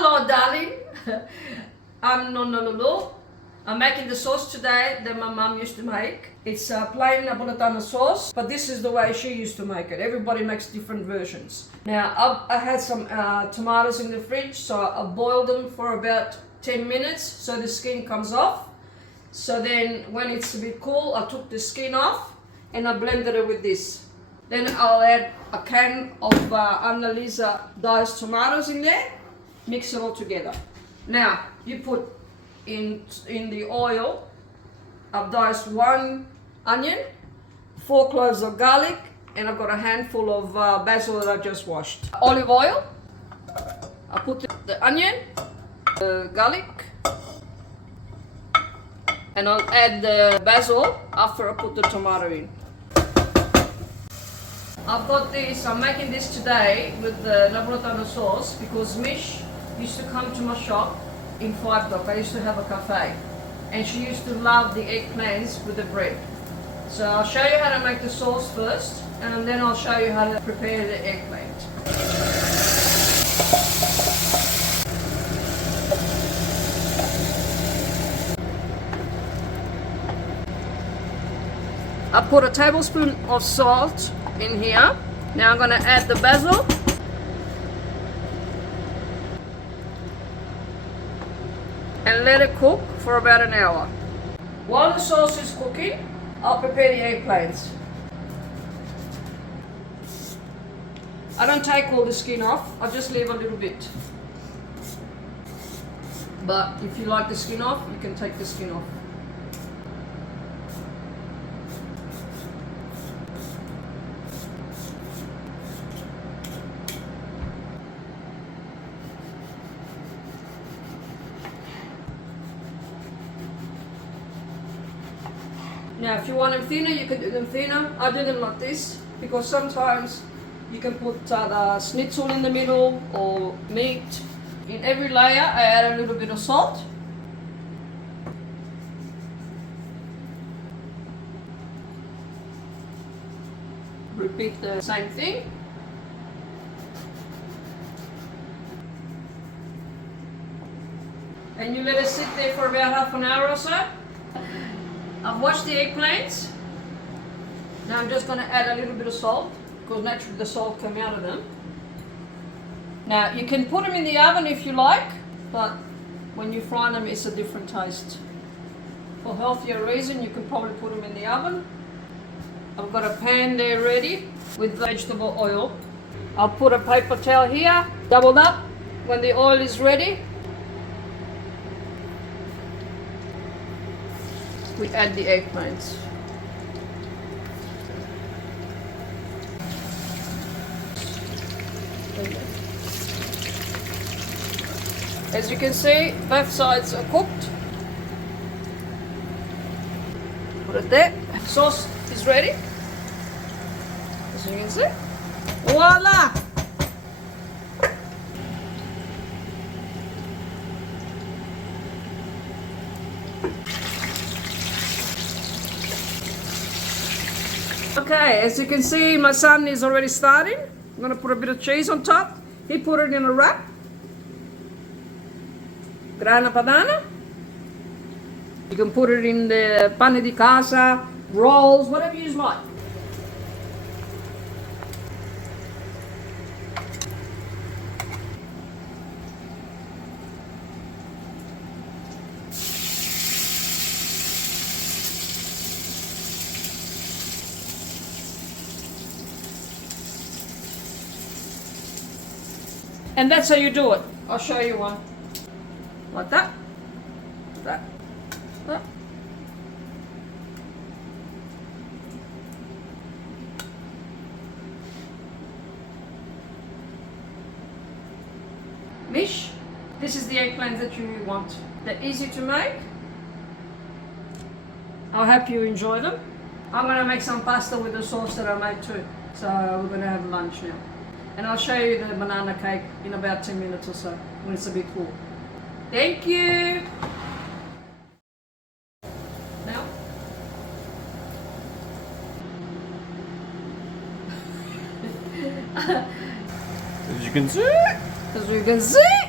Hello, darling. I'm Nonna. I'm making the sauce today that my mum used to make. It's a plain Napoletana sauce, but this is the way she used to make it. Everybody makes different versions. Now, I had some tomatoes in the fridge, so I boiled them for about 10 minutes so the skin comes off. So then when it's a bit cool, I took the skin off and I blended it with this. Then I'll add a can of Annalisa diced tomatoes in there, mix it all together. Now, you put in the oil, I've diced 1 onion, 4 cloves of garlic, and I've got a handful of basil that I just washed. Olive oil, I put the onion, the garlic, and I'll add the basil after I put the tomato in. I've got this, I'm making this today with the Napoletana sauce because Mish used to come to my shop in 5 Dock. I used to have a cafe and she used to love the eggplants with the bread. So I'll show you how to make the sauce first and then I'll show you how to prepare the eggplant. I put a tablespoon of salt in here. Now I'm going to add the basil. And let it cook for about an hour. While the sauce is cooking, I'll prepare the eggplants. I don't take all the skin off, I just leave a little bit. But if you like the skin off, you can take the skin off. Now if you want them thinner, you can do them thinner. I do them like this because sometimes you can put the schnitzel in the middle or meat. In every layer I add a little bit of salt. Repeat the same thing. And you let it sit there for about half an hour or so. I've washed the eggplants. Now I'm just going to add a little bit of salt because naturally the salt comes out of them. Now you can put them in the oven if you like, but when you fry them it's a different taste. For healthier reason you can probably put them in the oven. I've got a pan there ready with vegetable oil. I'll put a paper towel here, doubled up. When the oil is ready, we add the eggplants. As you can see, both sides are cooked. Put it there. Sauce is ready. As you can see. Voila! Okay, as you can see, my son is already starting. I'm going to put a bit of cheese on top. He put it in a wrap. Grana padano. You can put it in the pane di casa, rolls, whatever you like. And that's how you do it. I'll show you one. Like that. That. That. Mish, this is the eggplant that you want. They're easy to make. I hope you enjoy them. I'm going to make some pasta with the sauce that I made too. So we're going to have lunch now. And I'll show you the banana cake in about 10 minutes or so when it's a bit cool. Thank you! Now? As you can see. As you can see.